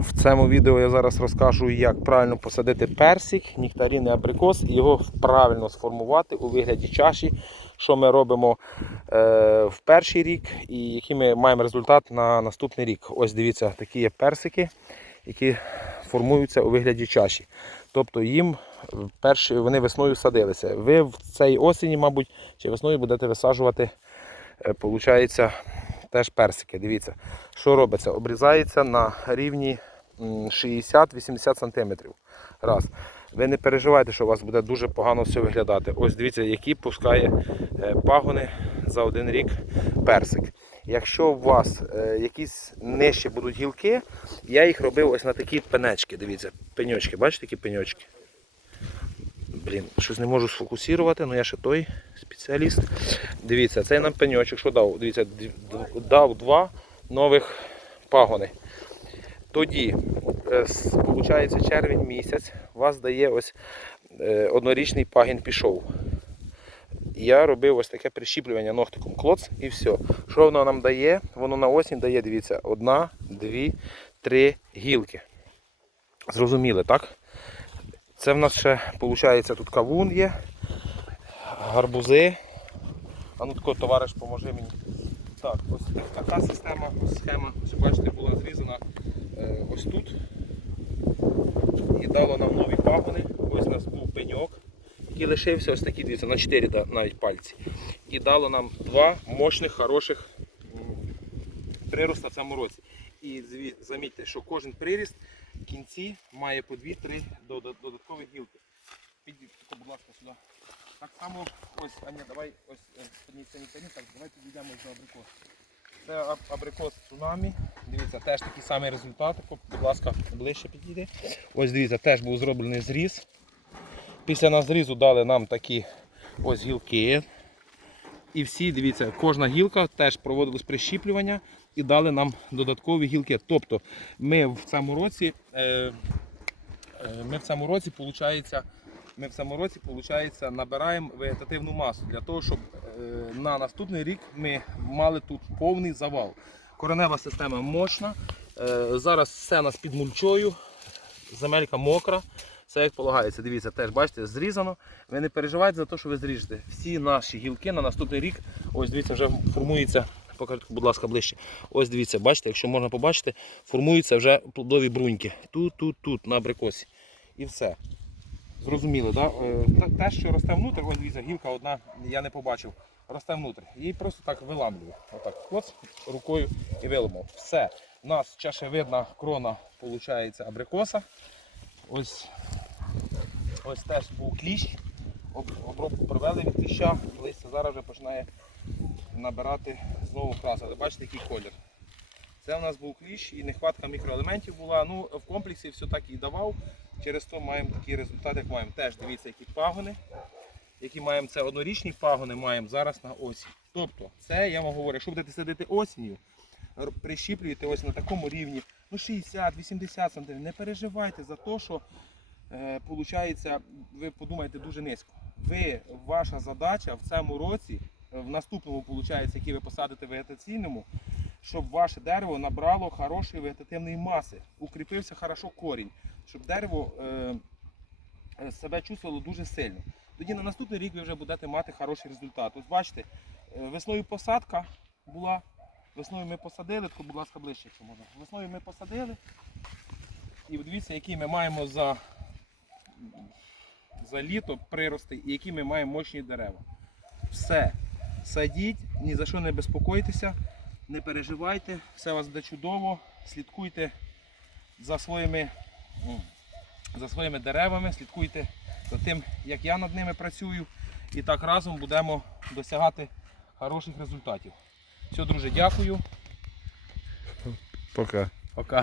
В цьому відео я зараз розкажу, як правильно посадити персик, нектаринний абрикос і його правильно сформувати у вигляді чаші, що ми робимо е, в перший рік і який ми маємо результат на наступний рік. Ось дивіться, такі є персики, які формуються у вигляді чаші. Тобто їм перші, вони весною садилися. Ви в цій осені, мабуть, чи весною будете висаджувати, е, теж персики. Дивіться, що робиться? Обрізається на рівні 60-80 см. Раз. Ви не переживайте, що у вас буде дуже погано все виглядати. Ось дивіться, які пускає е, пагони за один рік персик. Якщо у вас е, якісь нижче будуть гілки, я їх робив ось на такі пенечки. Дивіться, пеньочки, бачите такі пеньочки? Блін, щось не можу сфокусувати, але я ще той спеціаліст. Дивіться, цей нам пеньочок, що дав? Дивіться, дав два нових пагони. Тоді, виходить, червень місяць, у вас дає ось е, однорічний пагін пішов. Я робив ось таке прищіплювання ногтиком клоц і все. Що воно нам дає? Воно на осінь дає, дивіться, одна, дві, три гілки. Зрозуміли, так? Це в нас ще, виходить, тут кавун є, гарбузи. А ну тако, товариш, поможи мені. Так, ось така система, схема, ось бачите, була зрізана е, ось тут. І дало нам нові пагони. Ось у нас був пеньок, який лишився ось такий, дивіться, на 4 навіть пальці. І дало нам два мощних, хороших прироста в цьому році. І замітьте, що кожен приріст в кінці має по 2-3 додаткові гілки. Підіть, будь ласка, сюди. Так само, ось, Аня, давай ось е, не підніться, так, давай підійдемо до абрикос. Це аб- абрикос цунамі. Дивіться, теж такий самий результат. Будь ласка, ближче підійди. Ось дивіться, теж був зроблений зріз. Після на зрізу дали нам такі ось гілки. І всі, дивіться, кожна гілка теж проводилось прищіплювання і дали нам додаткові гілки. Тобто ми в цьому році, е, е, ми в цьому році, получається, ми в цьому році, получається, набираємо вегетативну масу для того, щоб на наступний рік ми мали тут повний завал. Коренева система мощна. Е, зараз все нас під мульчою, земелька мокра. Все як полагається. Дивіться, теж бачите, зрізано. Ви не переживайте за те, що ви зріжете. Всі наші гілки на наступний рік, ось дивіться, вже формується. Покажіть, будь ласка, ближче. Ось дивіться, бачите, якщо можна побачити, формуються вже плодові бруньки. Тут, тут, тут, на абрикосі. І все. Зрозуміло, да? Е, те, що росте внутрі, ось дивіться, гілка одна, я не побачив, росте внутрі. Її просто так виламлюю. Отак, от, рукою і виламав. Все. У нас чашевидна крона, виходить, абрикоса. Ось, ось теж був кліщ. Обробку провели від кліща, листя зараз вже починає набирати знову красу. Але бачите, який колір. Це у нас був кліщ і нехватка мікроелементів була. Ну, в комплексі все так і давав. Через то маємо такий результат, як маємо. Теж дивіться, які пагони. Які маємо це однорічні пагони, маємо зараз на осінь. Тобто, це я вам говорю, якщо будете садити осінню, прищіплюєте ось на такому рівні, ну 60-80 см, не переживайте за те, що е, ви подумаєте дуже низько. Ви, ваша задача в цьому році, е, в наступному, виходить, який ви посадите вегетаційному, щоб ваше дерево набрало хорошої вегетативної маси, укріпився хорошо корінь, щоб дерево е, е, себе чувствувало дуже сильно. Тоді на наступний рік ви вже будете мати хороший результат. Ось бачите, е, весною посадка була. Весною ми посадили, будь ласка, ближче, якщо можна. Весною ми посадили. І дивіться, які ми маємо за, за літо прирости і які ми маємо мощні дерева. Все. Садіть, ні за що не безпокойтеся, не переживайте, все у вас буде чудово. Слідкуйте за своїми, за своїми деревами, слідкуйте за тим, як я над ними працюю. І так разом будемо досягати хороших результатів. Все, друже, дякую. Пока. Пока.